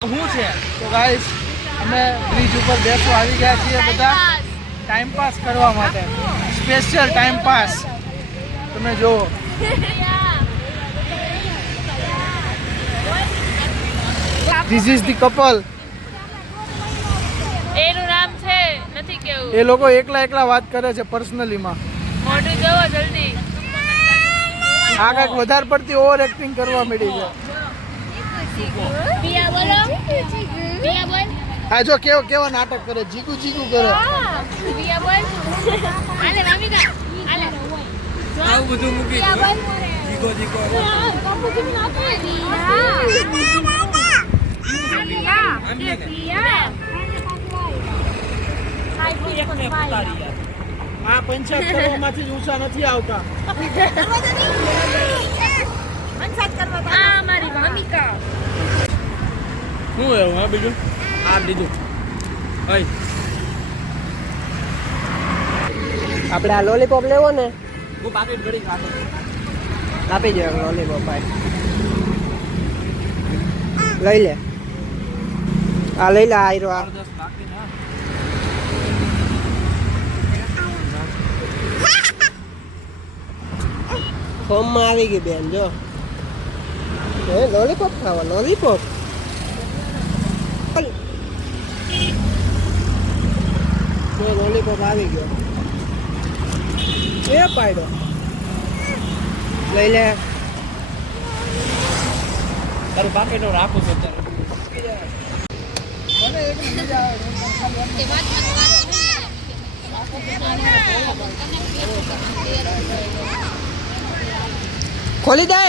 શું છે તો ગાઈસ અમે બ્રિજ ઉપર બેસવા આવી ગયા છીએ બધા ટાઈમ પાસ કરવા માટે સ્પેશિયલ ટાઈમ પાસ તમે જુઓ ધીસ ઇઝ ધી કપલ એનું નામ છે નથી કેવું એ લોકો એકલા વાત કરે છે પર્સનલી માં મોઢું જોવો જલ્દી આ કંઈક વધારે પડતી ઓવર એક્ટિંગ કરવા મળી છે પિયા બોલો પિયા બોલ આ જો કેવો નાટક કરે જીગુ કરે પિયા બોલ આલે રામિકા આલે આવું બધું મૂકી જીગો કપુ કેમ ના આપે પિયા આ પંચાયત કરવામાંથી જ ઊંચા નથી આવતા આ મારી ભામિકા શું એવું હા બીજું આ લીધું ભાઈ આપણે આ લોલીપોપ લેવો ને હું પાકેટ ઘડી રાખો આપી દો લોલીપોપ ભાઈ લઈ લે આ લઈ લે આયરો આ ફોર્મમાં આવી ગઈ બેન જો લોલીપોપ ખાવા લોલીપોપ લોલીપોપ આવી ગયો એ પાડ્યો લઈ લે તારું પાકેટ રાખું છું ખોલી દે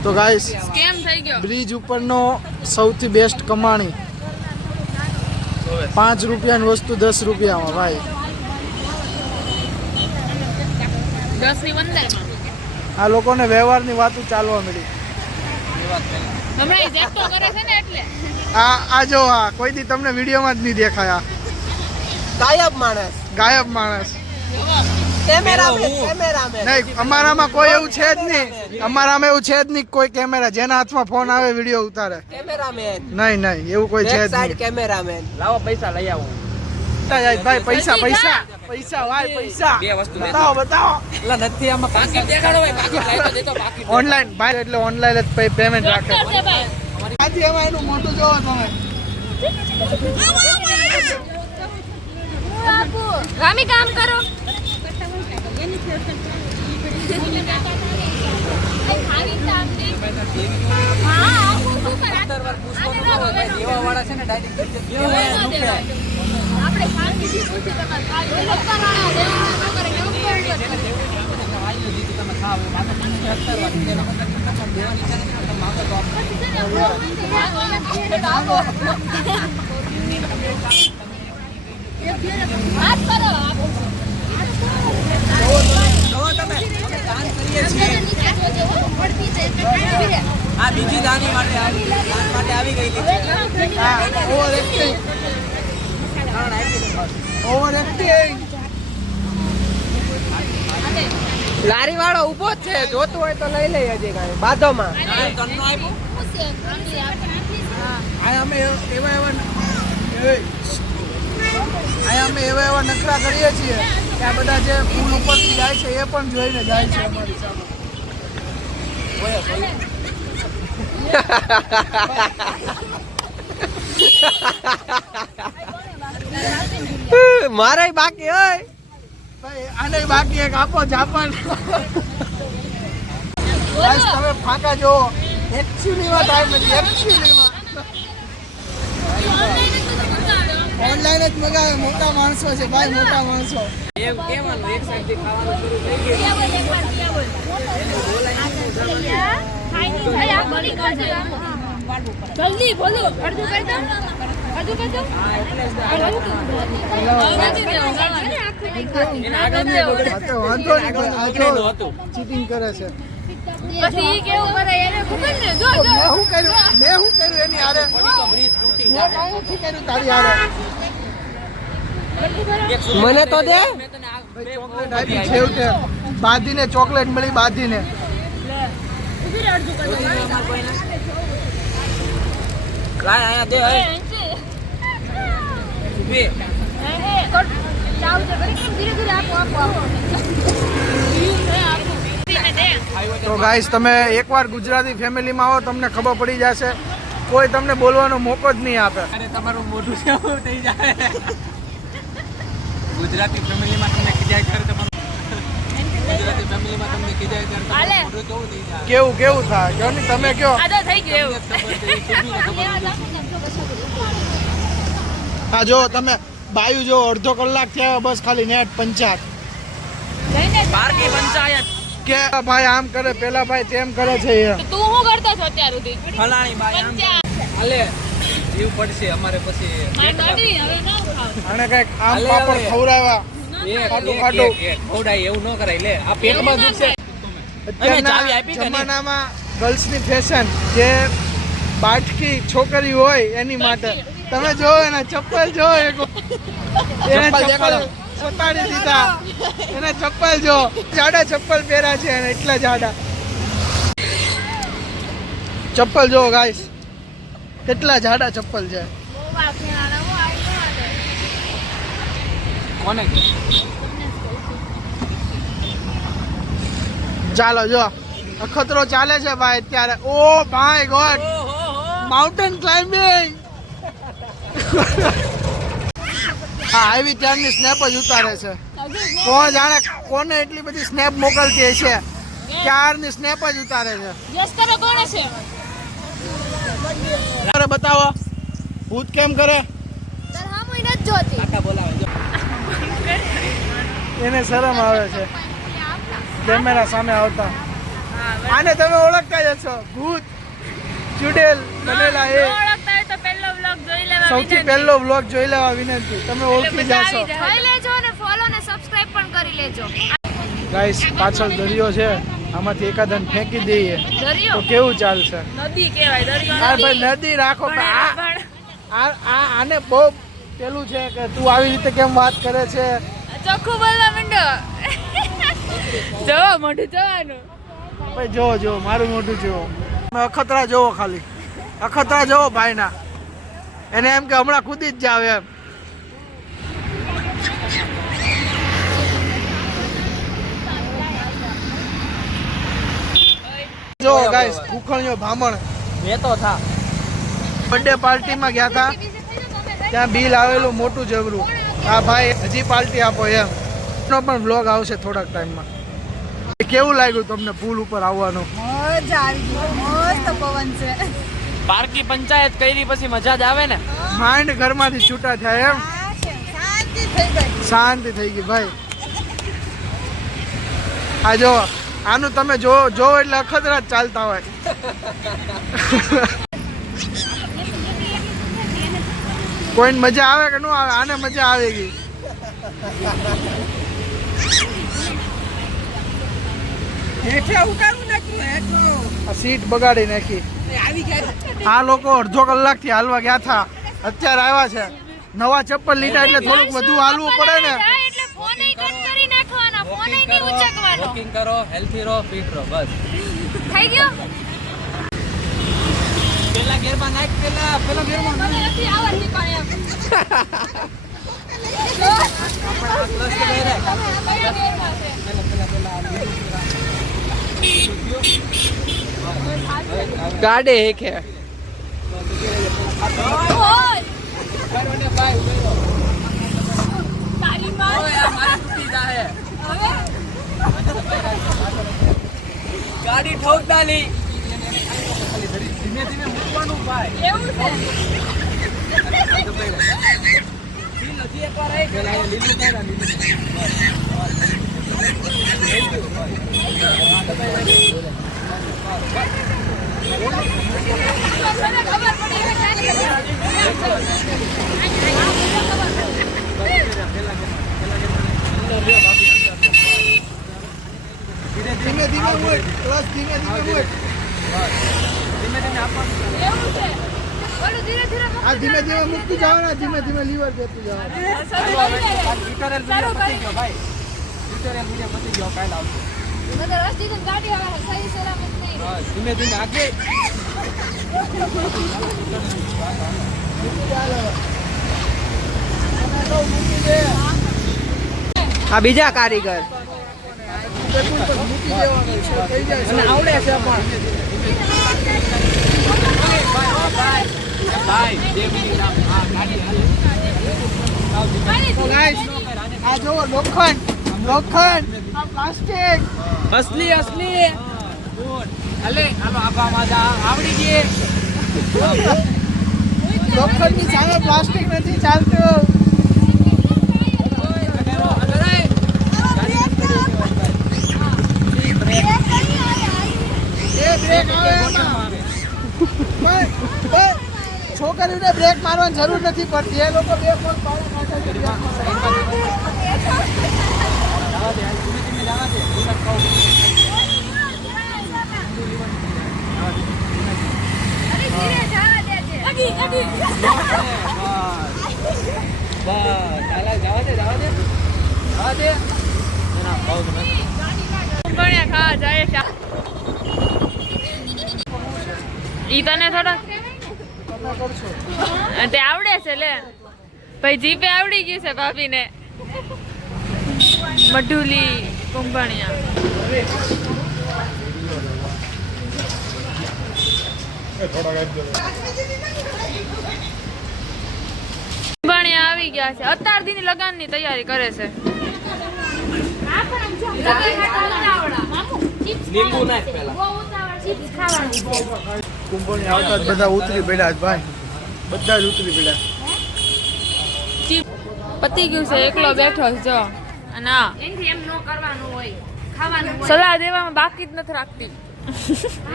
તો ગાઈસ કેમ થઈ ગયો બ્રિજ ઉપરનો સૌથી બેસ્ટ કમાણી 5 રૂપિયાની વસ્તુ 10 રૂપિયામાં ભાઈ 10 ની 15 માં આ લોકોને વ્યવહારની વાતો ચાલવા મળી હમણાં ઈ જેક્ટો કરે છે ને એટલે આ જો આ કોઈ દી તમને વિડીયોમાં જ નહીં દેખાયા ગાયબ માણસ નહીં અમારામાં કોઈ એવું છે જ નહીં અમારામાં એવું છે જ નહીં કોઈ કેમેરા જેના હાથમાં ફોન આવે વિડીયો ઉતારે નહીં એવું કોઈ છે જ નહીં કેમેરામેન લાવો પૈસા લઈ આવો ભાઈ પૈસા ભાઈ પૈસા બે વસ્તુ બતાવો એટલે નથી આમાં પાકેટ દેખાડો ભાઈ પાકેટ લાવી દેતો પાકેટ ઓનલાઈન ભાઈ એટલે ઓનલાઈન જ પેમેન્ટ રાખે છે ભાઈ આથી એમાં એનું મોટું જોવો તમે રામી કામ કરો દેવાવાળા છે ને ડાયરેક્ટ આપણે શાંતિથી પૂછી આ બીજી દાની માટે આવી ગઈ ઓવર એક્ટિંગ લારી વાળો ઉભો જ છે જોતું હોય તો લઈ લઈ હજી કાંઈ બાધોમાં અમે એવા નખરા કરીએ છીએ કે આ બધા જે પુલ ઉપરથી જાય છે એ પણ જોઈને જાય છે અમારી સામે મારે બાકી હોય ભાઈ આને બાકી એક આપો જાપાન ગાઈસ તમે ફાંકા જો એક્ચ્યુઅલીમાં ટાઈમ નથી એક્ચ્યુઅલીમાં ઓનલાઈન જ મગાવે મોટા માણસો છે ભાઈ મોટા માણસો એમ કેવાનું એક સાઈડ થી ખાવાનું શરૂ થઈ ગયું જલ્દી બોલો અડધું કરી દો હજુ કજો ચીટિંગ કરે છે. પછી ઈ કેવું કરે એને ખબર ને જો જો મેં શું કર્યું એની હારે? મેં કાંઈ નથી કર્યું તારી હારે. મને તો દે. ચોકલેટ આપી છેવટે. બાંધીને ચોકલેટ મળી, બાંધીને. લાય આયા દે હવે બે તો ગાઈસ, તમે એકવાર ગુજરાતી ફેમિલીમાં આવો તમને ખબર પડી જશે. કોઈ તમને બોલવાનો મોકો જ નહીં આપે. અરે તમારું મોઢું કેવું થઈ જાય ગુજરાતી ફેમિલીમાં તમને ખીજાય ત્યારે તમારું ગુજરાતી ફેમિલીમાં તમને ખીજાય ત્યારે તમારું મોઢું કેવું થઈ જાય કેવું થાય? જો ને તમે કયો. આ તો થઈ ગયું હા, જો તમે બાયુ જો અડધો કલાક થયા બસ ખાલી નેટ પંચાયત પાર્ટી પંચાયત કે ભાઈ આમ કરે, પેલા ભાઈ તેમ કરે છે. એ તું શું કરતો છો અત્યાર સુધી ફલાણી બાઈ આમ હાલે જીવ પડશે અમારે પછી મારી હવે ન ખાવ આને કઈક આમ પાપડ ખવડાવ્યા. ખાટું. ખવડાય એવું ન કરાય લે આ પેટમાં દુખશે અત્યારના જમાનામાં ગર્લ્સની ફેશન જે બાટકી છોકરી હોય એની માટે. તમે જો એના ચપ્પલ જો, એને ચપ્પલ સતાડી દીધા. એને ચપ્પલ જો, જાડા ચપ્પલ પહેર્યા છે એને, એટલા જાડા ચપ્પલ જો ગાઈસ, કેટલા જાડા ચપ્પલ છે. કોને ચાલો જો અખતરો ચાલે છે ભાઈ અત્યારે. ઓ ભાઈ ગોડ, માઉન્ટેન ક્લાઇમ્બિંગ. હા, આવી ત્યારની સ્નેપ જ ઉતારે છે. કોણ જાણે કોને એટલી બધી સ્નેપ મોકલતી છે, ક્યારની સ્નેપ જ ઉતારે છે. યસ કરો કોણ છે અરે બતાવો ભૂત કેમ કરે. તાર હામું નથી જોતી આટા બોલાવે જો એને શરમ આવે છે કેમેરા સામે આવતા. આને તમે ઓળખતા જ હશો, ભૂત ચુડેલ બનેલા. એ ઓળખતા હોય તો પહેલો વ્લોગ જોઈ લેવા સૌથી પહેલો વ્લોગ જોઈ લેવા વિનંતી. તમે ઓળખી જશો. જોઈ લેજો અને ફોલો ને સબસ્ક્રાઇબ પણ કરી લેજો. ગાઈસ, પાછળ દરિયો છે, આમાંથી એકાદન ફેંકી દઈએ તો દરિયો કેવું ચાલશે? નદી કહેવાય દરિયો આ નથી. ભાઈ નદી રાખો. પણ આ પણ આને બહુ પેલું છે કે તું આવી રીતે કેમ વાત કરે છે. ચોખ્ખું બોલવા માંડો જોવો મોઢું જોવાનું ભાઈ જો મારું મોઢું જુઓ. તમે અખતરા જોવો, ખાલી અખતરા જોવો ભાઈના. એને એમ કે હમણાં કૂદી જ જાવ એમ. જો ગાઈસ, કુખણિયો ભામણ મેં તો થા બર્થડે પાર્ટીમાં ગયા હતા, ત્યાં બિલ આવેલું મોટું જબરું. હા ભાઈ, હજી પાર્ટી આપો એમ. એનો પણ વ્લોગ આવશે થોડાક ટાઈમમાં. કેવું લાગ્યું તમને પુલ ઉપર આવવાનું? મજા આવી ગઈ, મસ્ત પવન છે. પાર્કી પંચાયત કરી પછી મજા જ આવે ને. માઇન્ડ ઘરમાંથી છૂટા થયા એમ. શાંતિ થઈ ગઈ. શાંતિ થઈ ગઈ ભાઈ. આ જો આનું તમે જો એટલે અખતરા જ ચાલતા હોય. કોઈને મજા આવે કે ન આવે? આને મજા આવી ગઈ. આ સીટ બગાડી નાખી. આ લોકો અડધો કલાકથી હાલવા ગયા હતા, અત્યારે આવ્યા છે. નવા ચપ્પલ લીધા એટલે થોડુંક વધુ હાલવું પડે ને. એટલે ફોન કટ કરી નાખવાનો, ફોન નહીં ઉચકવાનો. વોકિંગ કરો, હેલ્થી રહો, ફિટ રહો, બસ. થઈ ગયો પેલા ગેરમાં નાખ, પેલા ગેરમાં નાખ. મને નથી આવડતી પણ એમ પ્લસ તો લઈ રાખ. કયા ગેરમાં છે? ગાડી એક હે. ઓય! તારી માં ઓય, આ મારી તૂટી જાહે. હવે ગાડી ઠોક ડાલી. ધીમે ધીમે મૂકવાનું ભાઈ. એવું છે ઢીલ હજી એકવાર આવી. પેલા એ લીલું કર્યા, લીલું. મને ખબર પડી કે ધીમે ધીમે મૂક ક્લચ ધીમે ધીમે મૂક ધીમે ધીમે આપવાનું એવું છે બોલો ધીરે ધીરે આ ધીમે ધીમે મૂકતું જાઓ ને ધીમે ધીમે લીવર દેતું જાઓ ટ્યુટોરિયલ વિડિયો પતી ગયો ભાઈ ટ્યુટોરિયલ વિડિયો પતી ગયો કાલ આવશે મતલબ રસ્તી તો ગાડી હવે સહી સલામત નહીં બસ ધીમે ધીમે આગે આ બીજા કારીગર મૂકી દેવાનું છે થઈ જાય મને આવડે છે પણ ભાઈ 2 મિનિટ આ ગાડી હાલે તો ગાઈસ આ જોવો લોખંડ આ પ્લાસ્ટિક અસલી અસલી હાલે હાલો આભામાં જા આવડી ગઈ લોખંડની સામે પ્લાસ્ટિક નથી ચાલતું છોકરીઓને બ્રેક મારવાની જરૂર નથી પડતી એ લોકો બે ફોન પાડે નાખે છે ધીરે જવા દે છે અગી અગી પણ ખા જાય છે ઈ તને થોડા તે આવડે છે લે ભાઈ જીપે આવડી ગયું છે ભાભીને મઢુલી કુંભણિયા કુંભણિયા આવી ગયા છે અત્યાર દીની લગાનની તૈયારી કરે છે લીંબુ નાખ પહેલા કુંભણી આવતા જ બધા ઉતરી પડ્યા છે ભાઈ બધા જ ઉતરી પડ્યા પતી ગયું છે એકલો બેઠો છે જો અને આ એનથી એમ નો કરવાનું હોય ખાવાનું હોય સલાહ દેવામાં બાકી જ નથી રાખતી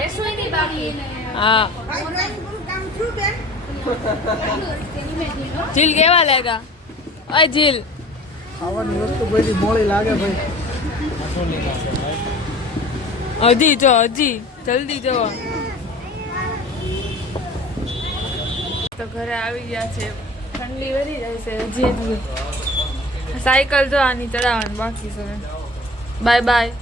એસોય નહીં બાકી હા જીલ કેવા લાગ્યા ઓય જીલ ખાવાની વસ્તુ બધી મોળી લાગે ભાઈ હજી જો હજી જલ્દી જો તો ઘરે આવી ગયા છે ઠંડી વધી જાય છે હજી સાયકલ જો આની ચડાવવાની બાકી છે બાય બાય